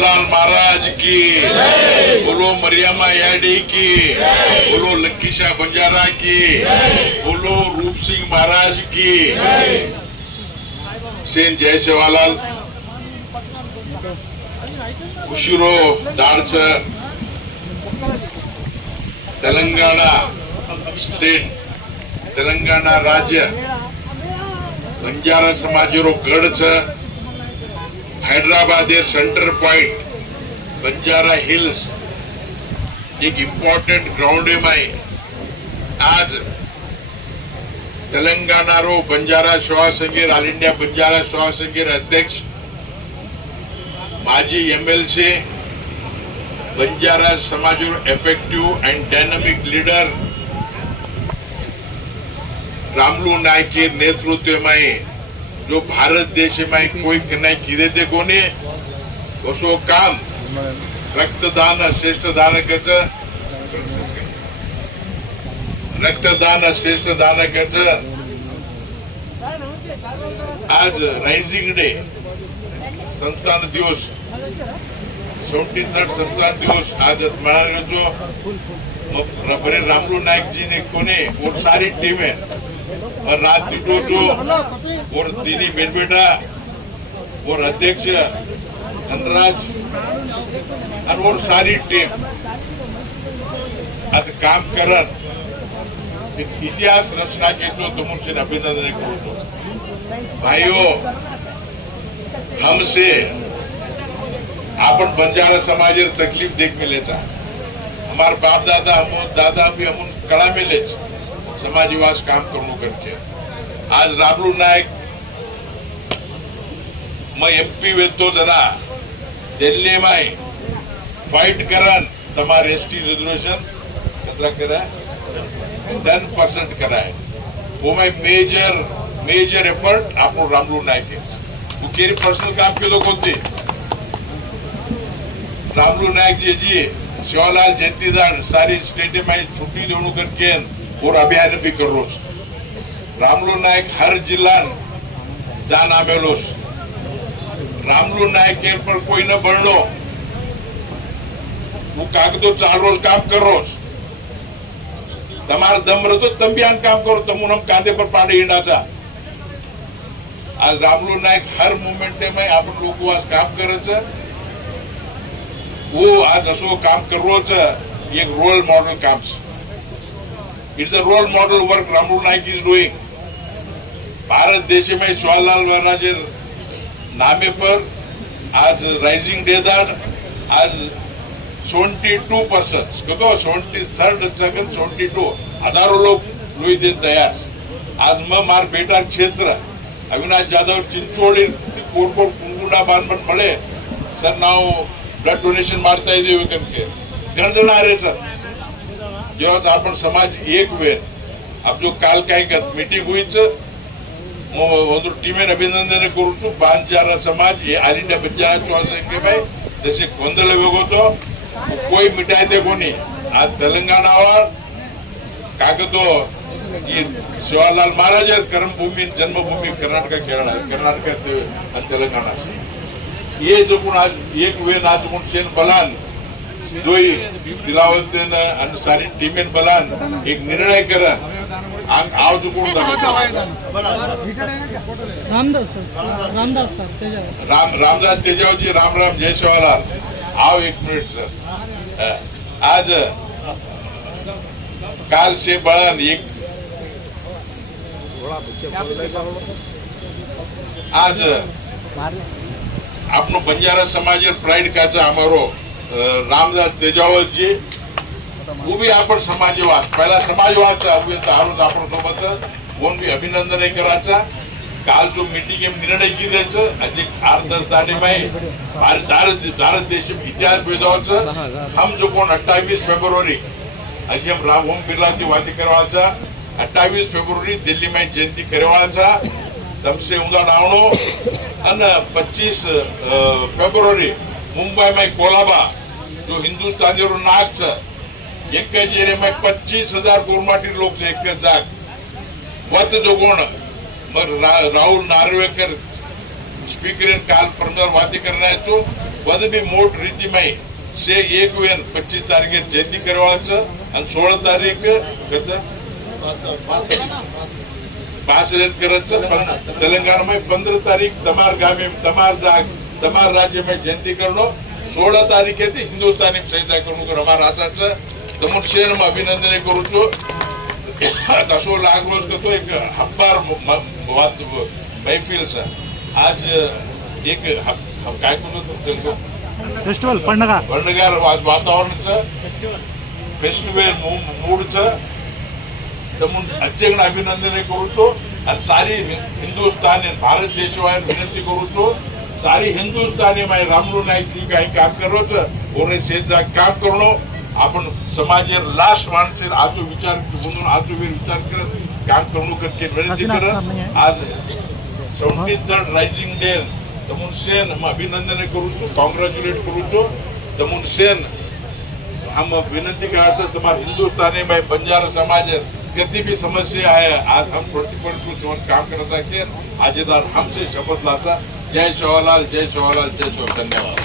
शिवालाल महाराज की, बोलो मरियमा याडी की, बोलो लक्कीशाह बंजारा की, बोलो रूप सिंह महाराज की. सेन जय शिवालाल. उशिरो दाडचं तेलंगाणा स्टेट, तेलंगाणा राज्य बंजारा समाजरो गढ़ Hyderabad centre point Banjara hills एक इम्पोर्टंट ग्राउंड है. आज तेलंगाणा रो बंजारा सेवा संघेर ऑल इंडिया बंजारा सेवा संघेर अध्यक्ष माजी एमएलसी बंजारा समाज effective and dynamic leader Ramulu Naik के नेतृत्व में जो भारत देश में कोई नहीं किए थे कोने उसो काम रक्तदान श्रेष्ठ दानकच, रक्तदान श्रेष्ठ दानकच. आज राइजिंग डे संतान दिवस 73rd संतान दिवस आज मनाने जो बड़े रामलू नायक जी ने कोने और सारी टीमें और रात जो और दीनी बेटा और अध्यक्ष धनराज और सारी टीम आज काम करत इतिहास रचना के तुमसे अभिनंदन करो. भाइयों, हमसे आपण बंजारा समाज तकलीफ देख मिलेचा. हमारे बाप दादा हम दादा भी हम कड़ा मिले समाजवास काम करू करके. आज रामलू नायक मैं एमपी वेतो जना दिल्ली में फाइट करन तमारे एसटी रिजर्वेशन कितना करा 10% करा है. वो मैं मेजर एफर्ट आपको रामलू नायक है. वो केरी पर्सनल काम के लोग होते रामलू नायक जी शिवालाल जयंतीदार सारी स्टेट में छुट्टी देणू करके और अभियान भी कर रोज. रामलू नायक हर जिला जान आवेलोस. रामलू नायक के पर कोई न बढ़लो वो कागदो 4 रोज काम कर रोज. तमार दम रहो तो तम भी काम करो तमुन हम कांधे पर पाड़े हिंडाचा. आज रामलू नायक हर मोमेंट में आपण लोग आज काम करायचं. वो आज असो काम कर रोज एक रोल मॉडल काम. It's a role model work Ramulu Nayak is doing. Bharat देश में शिवालाल महाराज नामे पर आज राइजिंग डे दार आज 72% क्यों 72 हजारों लोग लोई दे तैयार. आज मार बेटा क्षेत्र अविनाश जाधव चिंचोड़ी कोरकोर कुंगुंडा बांधबन मळे सर ನಾವು ब्लड डोनेशन ಮಾಡ್ತಾ ಇದೀವಿ करके गण जण आ रहे सर. जेव्हा आपण समाज एक वेळ अब जो काल काय मीटिंग हुई ಒಂದು टीमेन अभिनंदन करू. बंजारा समाज ये ऑल इंडिया बंजारा सेवा संघ में जैसे ಗೊಂದಲ होतो कोई मिटायते कोणी. आज तेलंगाणावर कागदो ये शिवालाल महाराज कर्मभूमि जन्मभूमि कर्नाटक केरळ कर्नाटक तेलंगाणा ये जो आज एक वेळ आज सेन बलान दोई दिलावतेन आणि सारी टीमेन बलान एक निर्णय करा आव जो कोण रामदास तेजाव जी राम राम जय शिवालाल. आओ एक मिनट सर. आज काल से बड़न एक आज आपनो बंजारा समाज प्राइड का हमारो रामदास तेजावल जी वो भी आपण समाजवाद पहिला समाजवाद रोज आपण सोबत कोण भी अभिनंदन करायचा. काल जो मीटिंग में निर्णय की अजी 8-10 दाने में भारत देश में इतिहास बेदावच. हम जो कोण 28 फेब्रुआरी अजी हम राम ओम बिरला की वादी करवाचा. 28 फेब्रुआरी दिल्ली में जयंती करवाचा तमसे उदा डावणो અને 25 फेब्रुआरी मुंबई में कोलाबा जो हिंदुस्तानी नाक છે एक एरिया में 25,000 गोरमाटी लोग છે एक जाग वत जो कोण राहुल नार्वेकर स्पीकर काल परमदार वादी करना पद बी मोठ रीतीमाई से 1 तारीख जयंती करवायचं आणि 16 तारीख पासरेन करायचं तेलंगाना में 15 तारीख तमार गामे तमार राज्य में जयंती करनो 16 तारीख है हिंदुस्तानी सहित करू रमार आचाचं तमुन शेन अभिनंदन करू छो तसो लागरोज करतो एक हब्बार महफिल सर आज एक काय करतो फेस्टिवल पंडगा वातावरणाचं फेस्टिवल मूडचं तमुन अध्यक्ष अभिनंदन करू आणि सारी हिंदुस्तानी भारत देशवान विनंती करू सारी हिंदुस्तानी माय रामलू नाईक जी काही काम करत ओने शेजा काम करणं आपण समाजेर लास्ट माणसेर आजो विचार म्हणून आजो विचार करत काम करणं करके विनंती करत आज 73rd राइजिंग डे तमुन सेन हम अभिनंदन करू कॉन्ग्रेचुलेट करू तमुन सेन हम विनंती करते तुम्हारे हिंदुस्तानी में बंजारा समाज कितनी भी समस्या है आज हम 24/7 काम करता कि आज हमसे शपथ लाता जय जवाहरलाल जय जवाहरलाल जय जवाहर धन्यवाद।